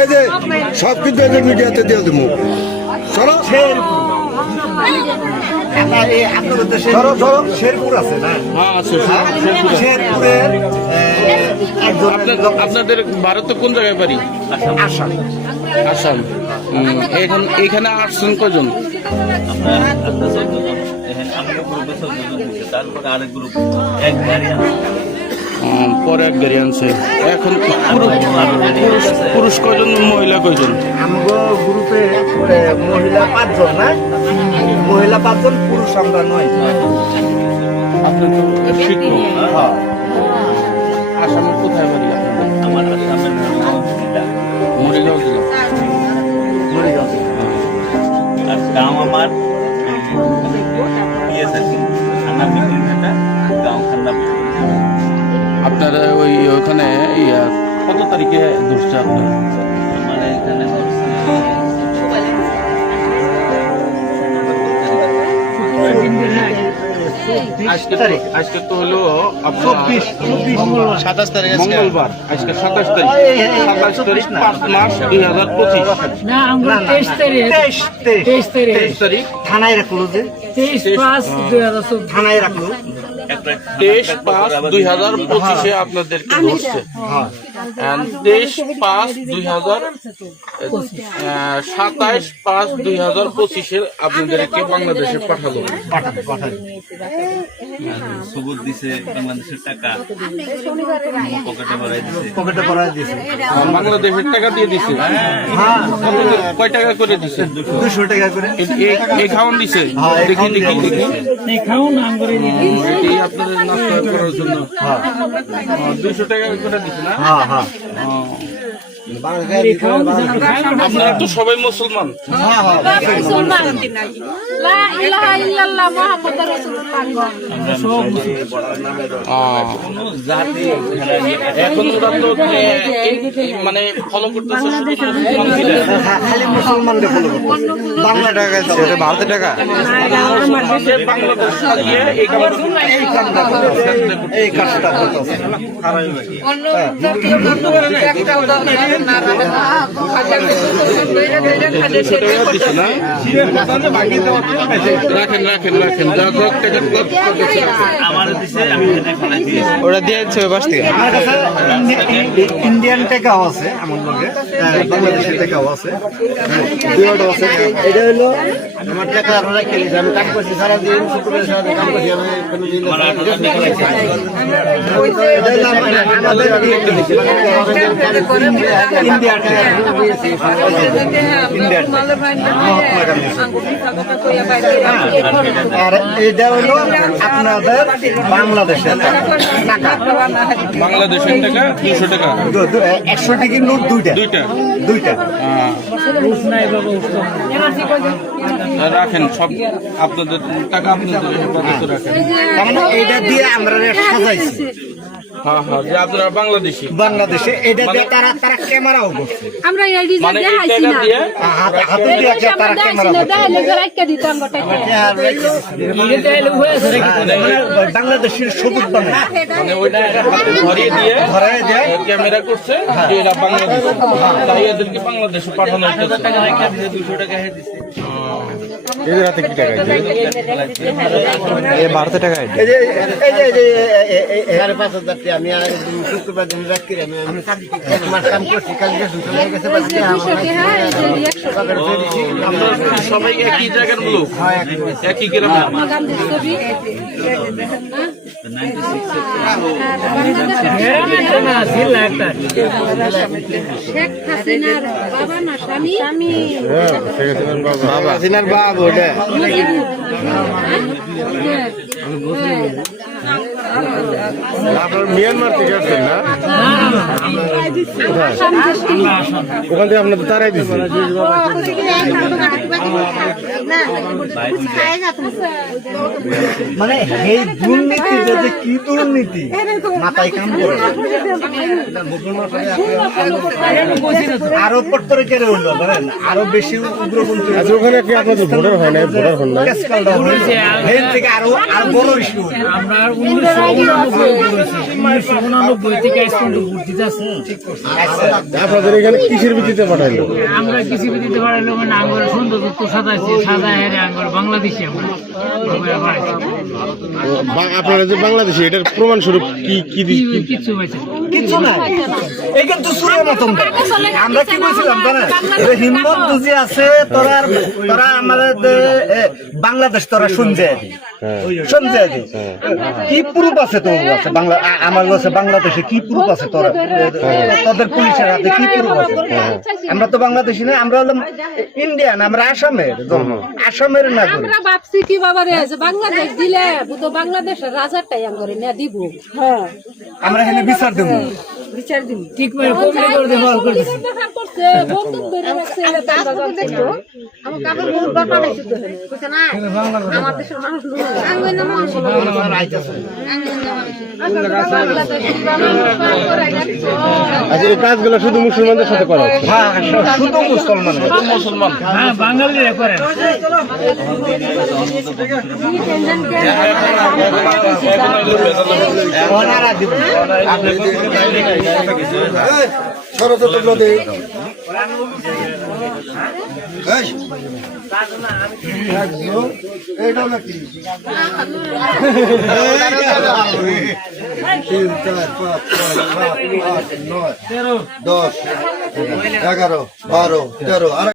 এই যে সব কিন্তু মিডিয়াতে দিয়ে দেবো শেরপুর আছে না? শেরপুরের আপনাদের ভারতে কোন জায়গায় বাড়ি? আসাম। আসাম। এখানে আসছেন কজন? পরে এক গাড়ি আনছে। এখন পুরুষ কজন, মহিলা কজন? আমগো গ্রুপে মহিলা 5 জন না? মহিলা 5 জন, পুরুষ আমরা 9 জন। আপনার তো শিক্ষক। আসামের কোথায় বাড়ি আপনাদের? আমার আসামের মরিগাঁও জেলা। মরিগাঁও আর গাঁও আমার আপনারা ওখানে কত তারিখে ধরছে আপনার? আমার এখানে আজকে তো হলো 27 তারিখ, মঙ্গলবার। আজকে 27 তারিখ, 27 তারিখ 5 মাস 2025। না, আমরা 23 তারিখ থানায় রাখলো যে 23/5/2024 থানায় রাখলো 23/5/2025 আপনাদেরকে ধরছে। 27/5/2025 আপনাদেরকে বাংলাদেশে পাঠালো। সবুজ দিছে বাংলাদেশের টাকা পকেটে ভরাই দিছে বাংলাদেশের টাকা দিয়ে দিছে। কয় টাকা করে দিছে? 200 টাকা করে। এই খাওয়ান দিছে? দেখি দেখি দেখি। এই খাওন নাম করে এটি আপনাদের নাস্তা করার জন্য 200 টাকা করে দিছে না? হ্যাঁ হ্যাঁ আপনারা তো সবাই মুসলমান। লা ইলাহা ইল্লাল্লাহ মুহাম্মাদুর রাসূলুল্লাহ। এখন ওরা তো মানে ফলো করতেছে খালি মুসলমানদের ফলো করতেছে। বাংলা টাকা আছে, ভারতের টাকা বাংলাদেশ দিয়ে এই কাজটা করতেছে। অন্য জাতীয় একটা উদাহরণ না রাখেন রাখেন রাখেন। ওরা দিয়েছে ওই পাশ থেকে। আমার কাছে ইন্ডিয়ান টাকাও আছে, আমার লগে বাংলাদেশের টাকাও আছে, দুটো আছে। এটা হলো আমার টাকা, আপনারা খেলে আমি কাজ করছি সারাদিন, শুক্রবার সারাদিন কাম করছি আমি, কোনোদিন ইন্ডিয়ান টাকা আর এটা হলো আপনাদের বাংলাদেশের টাকা। বাংলাদেশের টাকা 200 টাকা, 100 টাকার নোট দুইটা। রাখেন সব আপনাদের টাকা, আপনাদের হেফাজতে রাখেন। মানে এটা দিয়ে আমরা সাজাইছি হ্যাঁ হ্যাঁ, যে আপনারা বাংলাদেশি। বাংলাদেশে এটা দিয়ে তারা ক্যামেরাও করছে, আমরা এই ডিজাইন মানে এই দেখাইছি টাকা না। দিয়ে হাতে দিয়ে তারা ক্যামেরা করছে। বাংলাদেশের সবুজ বাংলা মানে ওই টাকা হাতে ধরিয়ে দিয়ে ক্যামেরা করছে যে এরা বাংলাদেশ, তাই এদেরকে বাংলাদেশে পাঠানো হচ্ছে। 200 টাকা দিছে। এদের হাতে কি টাকা আছে? ভারতের টাকা এই যে 5,500 টাকা আমি আর শুক্রবার দিন রাত করে আমি এক মাস কাম করছি, কাল গেছে চলে গেছে বাচ্চা আপনারা সবাই একই জায়গার লোক, একই গ্রামের। শেখ হাসিনার বাবা না স্বামী? বাবা হাসিনার বাবা ওটা আপনার মিয়ানমার থেকে আসছেন না? ওখান থেকে আপনার তারাই দিচ্ছে। মানে এই দুর্নীতি যে কি দুর্নীতি মাথায় কাম করে আরো পত্তরে কেড়ে উঠলো, ধরেন আরো বেশি উগ্রপন্থী। ওখানে কি আপনাদের ভোটার হয় না? ভোটার হন না থেকে আরো বড় ইস্যু আমরা 1999 থেকে আজ পর্যন্ত ভর্তিতে আছি। আপনাদের এখানে কিসের ভিত্তিতে পাঠাইলো? আমরা কিছু দিতে পারলো মানে আঙ্গুর সুন্দর যুক্ত সাজাইছি, সাজা হেরে আঙ্গুর বাংলাদেশি আমরা বাড়াইছি। আপনারা যে বাংলাদেশি এটার প্রমাণ স্বরূপ কি কিচ্ছু হয়েছে কিছু নাই, এই কিন্তু সুরের মতন। আমরা কি বলছিলাম জানেন, যে হিম্মত বুঝি আছে তোরা আমাদের বাংলাদেশ তোরা শুনছে শুনছে কি প্রুফ আছে তোর কাছে? বাংলা আমার কাছে বাংলাদেশে কি প্রুফ আছে তোদের পুলিশের হাতে কি প্রুফ আছে? আমরা তো বাংলাদেশি না, আমরা হলাম ইন্ডিয়ান, আমরা আসামের আসামের না। আমরা ভাবছি কি বাবা রে, যে বাংলাদেশ দিলে তো বাংলাদেশের রাজারটাই করে না দিব। হ্যাঁ, আমরা এখানে বিচার দেবো। বিচার দিব ঠিক করে কমিটি করে দেওয়া করতেছি। করছে বন্দুক ধরে রাখছে, এটা তোমরা জানছো। আমার কাপড় মুখ বাঁকাইছে তো কইছে না আমার দেশের মানুষ আঙ্গুই না মানুষ আচ্ছা, এই কাজগুলো শুধু মুসলমানদের সাথে করা হচ্ছে? হ্যাঁ, শুধু মুসলমান। মুসলমান হ্যাঁ, বাঙালিরা করেন। ওনারা দিব। এইটাও নাকি 3, 4, 5, 6, 7, 8, 9, 10, 11, 12, 13